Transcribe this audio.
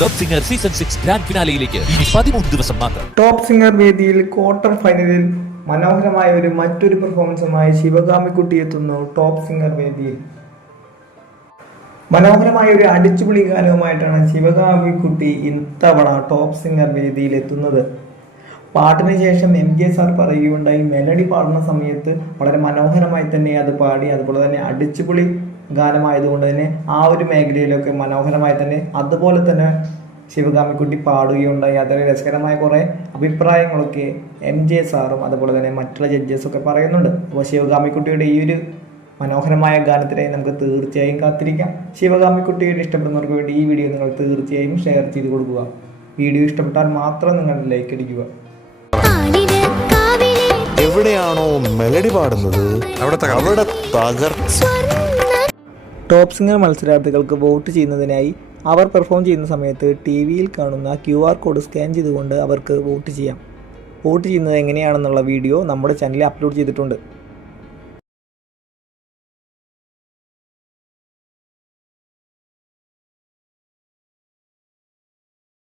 Top singer season 6 grand ഫിനാലയിലേക്ക് ഇനി 13 ദിവസം മാത്രം. ടോപ്പ് സിംഗർ വേദിയിൽ ക്വാർട്ടർ ഫൈനലിൽ മനോഹരമായ മറ്റൊരു പെർഫോമൻസുമായി ശിവഗാമിക്കുട്ടി എത്തുന്നു ടോപ്പ് സിംഗർ വേദിയിൽ. മനോഹരമായ ഒരു അടിച്ചുപൊളി ഗാനവുമായിട്ടാണ് ശിവഗാമിക്കുട്ടി ഇത്തവണ ടോപ്പ് സിംഗർ വേദിയിൽ എത്തുന്നത്. പാട്ടിന് ശേഷം MJ സാർ പറയുകയുണ്ടായി, മെലഡി പാടുന്ന സമയത്ത് വളരെ മനോഹരമായി തന്നെ അത് പാടി, അതുപോലെ തന്നെ അടിച്ചുപൊളി ഗാനമായതുകൊണ്ട് തന്നെ ആ ഒരു മേഖലയിലൊക്കെ മനോഹരമായി തന്നെ അതുപോലെ തന്നെ ശിവഗാമിക്കുട്ടി പാടുകയുണ്ടായി. അതിൽ രസകരമായ കുറേ അഭിപ്രായങ്ങളൊക്കെ MJ സാറും അതുപോലെ തന്നെ മറ്റുള്ള ജഡ്ജസൊക്കെ പറയുന്നുണ്ട്. അപ്പോൾ ശിവഗാമിക്കുട്ടിയുടെ ഈ ഒരു മനോഹരമായ ഗാനത്തിനായി നമുക്ക് തീർച്ചയായും കാത്തിരിക്കാം. ശിവഗാമിക്കുട്ടിയുടെ ഇഷ്ടപ്പെടുന്നവർക്ക് വേണ്ടി ഈ വീഡിയോ നിങ്ങൾ തീർച്ചയായും ഷെയർ ചെയ്ത് കൊടുക്കുക. വീഡിയോ ഇഷ്ടപ്പെട്ടാൽ മാത്രം നിങ്ങൾ ലൈക്ക് അടിക്കുക. എവിടെയാണോ മെലഡി പാടുന്നത് അവിടെ ടോപ്പ് സിംഗർ മത്സരാർത്ഥികൾക്ക് വോട്ട് ചെയ്യുന്നതിനായി അവർ പെർഫോം ചെയ്യുന്ന സമയത്ത് TV-യിൽ കാണുന്ന QR കോഡ് സ്കാൻ ചെയ്തുകൊണ്ട് അവർക്ക് വോട്ട് ചെയ്യാം. വോട്ട് ചെയ്യുന്നത് എങ്ങനെയാണെന്നുള്ള വീഡിയോ നമ്മുടെ ചാനലിൽ അപ്ലോഡ് ചെയ്തിട്ടുണ്ട്.